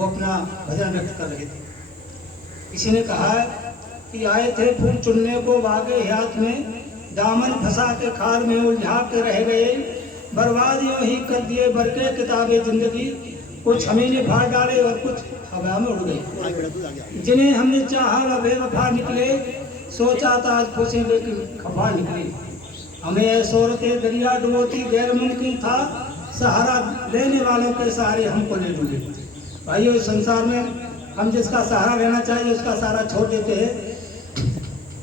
वो अपना भजन व्यक्त कर रहे थे। किसी ने कहा कि आए थे फूल चुनने को वागे हाथ में, दामन फंसा के खाल में उलझा के रह गए, बर्बाद यूं ही कर दिए बरके किताबे जिंदगी, कुछ हमें ने फाड़ डाले और कुछ हवा में उड़ गए। जिन्हें हमने चाहा वह बेवफा निकले, सोचा था आज खुशी लेकिन खफा निकली। हमें ऐसोरते दरिया डुबोती गैर मुमकिन था, सहारा लेने वालों के सहारे हमको ले डूबे। भाइयों, इस संसार में हम जिसका सहारा लेना चाहिए उसका सहारा छोड़ देते हैं।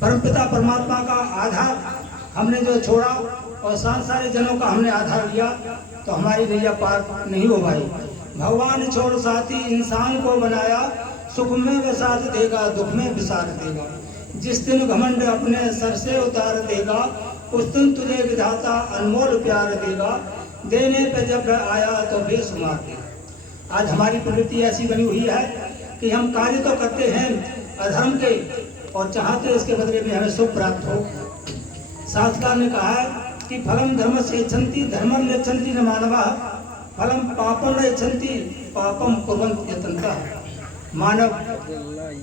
परमपिता परमात्मा का आधार हमने जो छोड़ा और सांसारिक जनों का हमने आधार लिया तो हमारी नैया पार नहीं हो पाई। भगवान छोड़ साथी इंसान को बनाया, सुख में वह साथ देगा दुख में विसार देगा। जिस दिन घमंड अपने सर से उतार देगा, उस दिन तुझे विधाता अनमोल प्यार देगा, देने पे जब आया तो बेशुमार देगा। आज हमारी प्रवृत्ति ऐसी बनी हुई है कि हम कार्य तो करते हैं अधर्म के और चाहते इसके बदले में हमें सुख प्राप्त हो। शास्त्रकार ने कहा है कि फलम धर्म से इच्छन्ति धर्मम यच्छन्ति न मानवा, फलम पापम न इच्छन्ति पापम कुर्वन्ति यतन्तः। मानव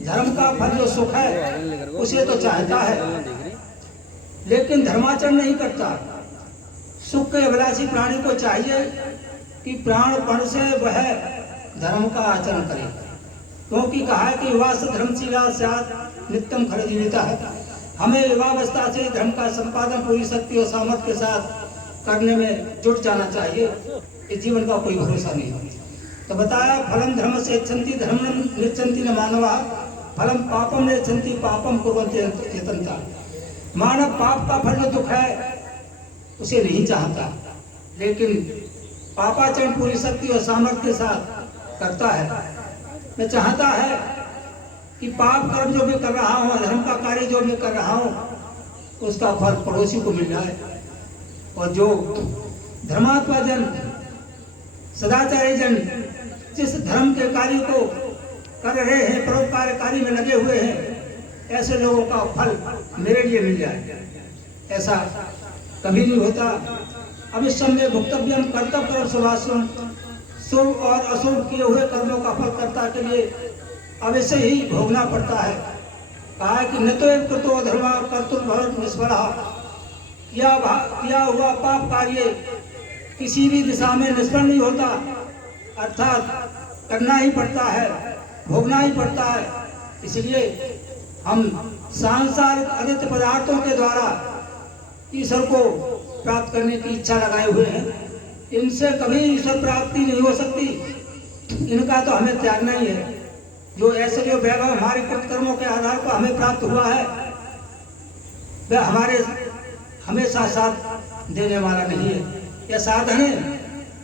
धर्म का फल जो सुख है उसे तो चाहता है लेकिन धर्माचरण नहीं करता। सुख के अभिलाषी प्राणी को चाहिए कि प्राणपण से वह धर्म का आचरण करे, क्योंकि कहा है कि युवा से धर्मशीला स्यात् नित्यम खल जीविता है। हमें युवावस्था से धर्म का संपादन पूरी शक्ति और सामर्थ्य के साथ करने में जुट जाना चाहिए। इस जीवन का कोई भरोसा नहीं। तो बताया फलम धर्म से इच्छन्ति धर्मम निच्छन्ति न मानवा, फलम पापम न इच्छन्ति पापम कुर्वन्ति यतन्तः। मानव पाप का फल जो दुख है उसे नहीं चाहता, लेकिन पापाचरण पूरी शक्ति और सामर्थ्य के साथ करता है। मैं चाहता है कि पाप कर्म जो मैं कर रहा हूँ, धर्म का कार्य जो मैं कर रहा हूँ, उसका फल पड़ोसी को मिल जाए। और जो धर्मात्मा जन, सदाचारी जन जिस धर्म के कार्य को कर रहे हैं, परोपकार कार्य में लगे हुए हैं, ऐसे लोगों का फल मेरे लिए मिल जाए, ऐसा कभी नहीं होता। अब इस समय भुक्तव्यम कर्तव्य कर्म शुभाशुभ, शुभ और अशुभ किए हुए कर्मों का फल कर्ता के लिए अवश्य ही भोगना पड़ता है। कहा है कि न तो एक कृतो धर्म कर्तुर्भव निष्फला, किया हुआ पाप कार्य किसी भी दिशा में निष्फल नहीं होता, अर्थात करना ही पड़ता है, भोगना ही पड़ता है। इसलिए हम सांसारिक अनित्य पदार्थों के द्वारा ईश्वर को प्राप्त करने की इच्छा लगाए हुए हैं। इनसे कभी ईश्वर प्राप्ति नहीं हो सकती, इनका तो हमें त्यागना ही है। जो ऐसे जो वैभव हमारे कर्मों के आधार पर हमें प्राप्त हुआ है वह हमारे हमेशा साथ देने वाला नहीं है। यह साधन है,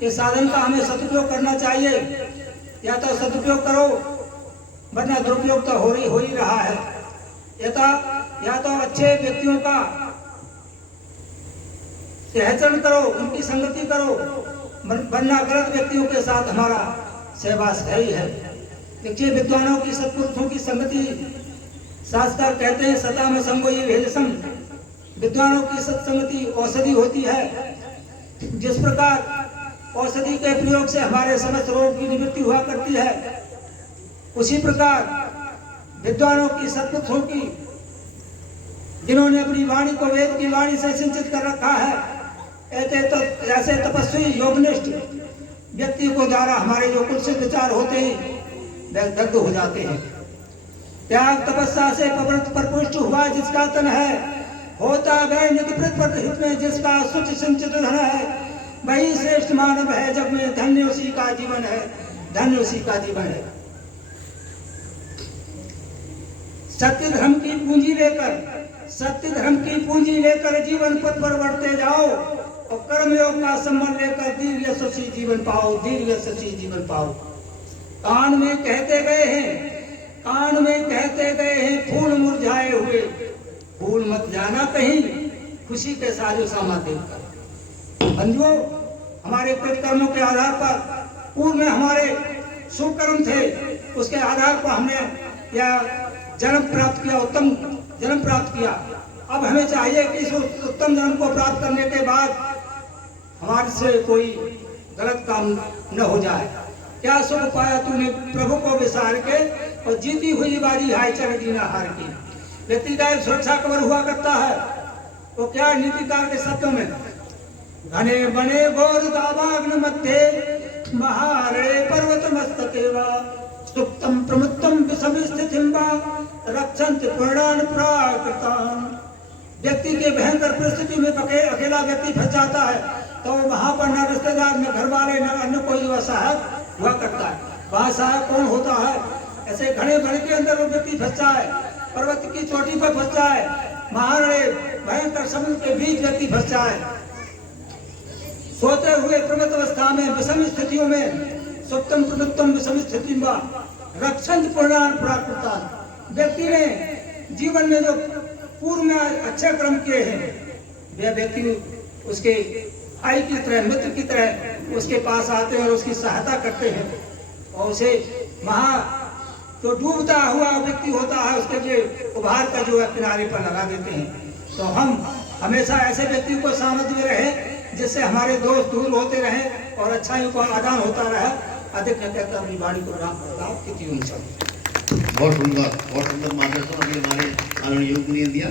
इस साधन का हमें सदुपयोग करना चाहिए। या तो सदुपयोग करो वरना दुरुपयोग तो हो ही रहा है। या तो अच्छे व्यक्तियों का सहचरण करो, उनकी संगति करो, वरना गलत व्यक्तियों के साथ हमारा सहवास है ही है। देखिए, विद्वानों की सत्पुरुषों की संगति, शास्त्रकार कहते हैं सता में संगो ये भेदसम, विद्वानों की सत्संगति औषधि होती है। जिस प्रकार औषधि के प्रयोग से हमारे समस्त रोग की निवृत्ति हुआ करती है, उसी प्रकार विद्वानों की सत्पुरुषों की, जिन्होंने अपनी वाणी को वेद की वाणी से सिंचित कर रखा है, ऐसे तपस्वी योगनिष्ठ व्यक्ति को द्वारा हमारे जो कुल विचार होते हैं वह दग्ध हो जाते हैं। त्याग तपस्या से परपुष्ट हुआ जिसका तन है, होता वह नित्य हित में जिसका सुच संचित धन है, वही श्रेष्ठ मानव है जग में, धन्य उसी का जीवन है, धन्य उसी का जीवन है। सत्य धर्म की पूंजी लेकर जीवन पथ पर बढ़ते जाओ और कर्मयोग का संबंध लेकर दीर्घ यशस्वी जीवन पाओ, दीर्घ यशस्वी जीवन पाओ। कान में कहते गए हैं फूल मुरझाए हुए, फूल मत जाना कहीं, खुशी के साजो सामा देखकर। बंधुओं, हमारे कर्मों के आधार पर पूर्व में हमारे शुभ कर्म थे, उसके आधार पर हमने यह जन्म प्राप्त किया, उत्तम जन्म प्राप्त किया। अब हमें चाहिए कि इस उत्तम जन्म को प्राप्त करने के बाद हमारे से कोई गलत काम न हो जाए। क्या सुख पाया तूने प्रभु को विसार के, और जीती हुई बारी हाय चल दीना हार की। व्यक्ति का एक सुरक्षा कवर हुआ करता है, वो क्या नीतिकार के शब्दों में, घने बने घोर दावाग्न मध्य महारणे पर्वत मस्तकेवा सुप्तम प्रमुत्तम विषम स्थितिम वा रक्षन्ति पुराण प्राकृतान। व्यक्ति के भयंकर परिस्थिति में अकेला व्यक्ति फंस जाता है, तो वहां पर न रिश्तेदार, न घर वाले, न अन्य कोई सहायक हुआ करता है। वहां सहायक कौन होता है? ऐसे घने बन के अंदर वो व्यक्ति फंस जाए, पर्वत की चोटी पर फंस जाए, महारणे भयंकर समुद्र के बीच व्यक्ति फंस जाए, सोते हुए प्रमत्त अवस्था में, विषम स्थितियों में, सुप्तम प्रमुत्तम विषम स्थिति में रक्षन्ति पुराण प्राकृतान। व्यक्ति ने जीवन में जो पूर्व में अच्छे कर्म किए हैं, वह व्यक्ति उसके भाई की तरह, मित्र की तरह उसके पास आते हैं और उसकी सहायता करते हैं, और उसे जो डूबता हुआ व्यक्ति होता है उसके लिए उभार का जो है किनारे पर लगा देते हैं। तो हम हमेशा ऐसे व्यक्ति को सामर्थ्य में रहे जिससे हमारे दोस्त दूर होते रहे और अच्छाई का आदान होता रहे। अधिक न कहकर अपनी वाणी को राम प्रताप की बहुत सुंदर मार्गदर्शन अभी हमारे आदरणीय योग ने दिया।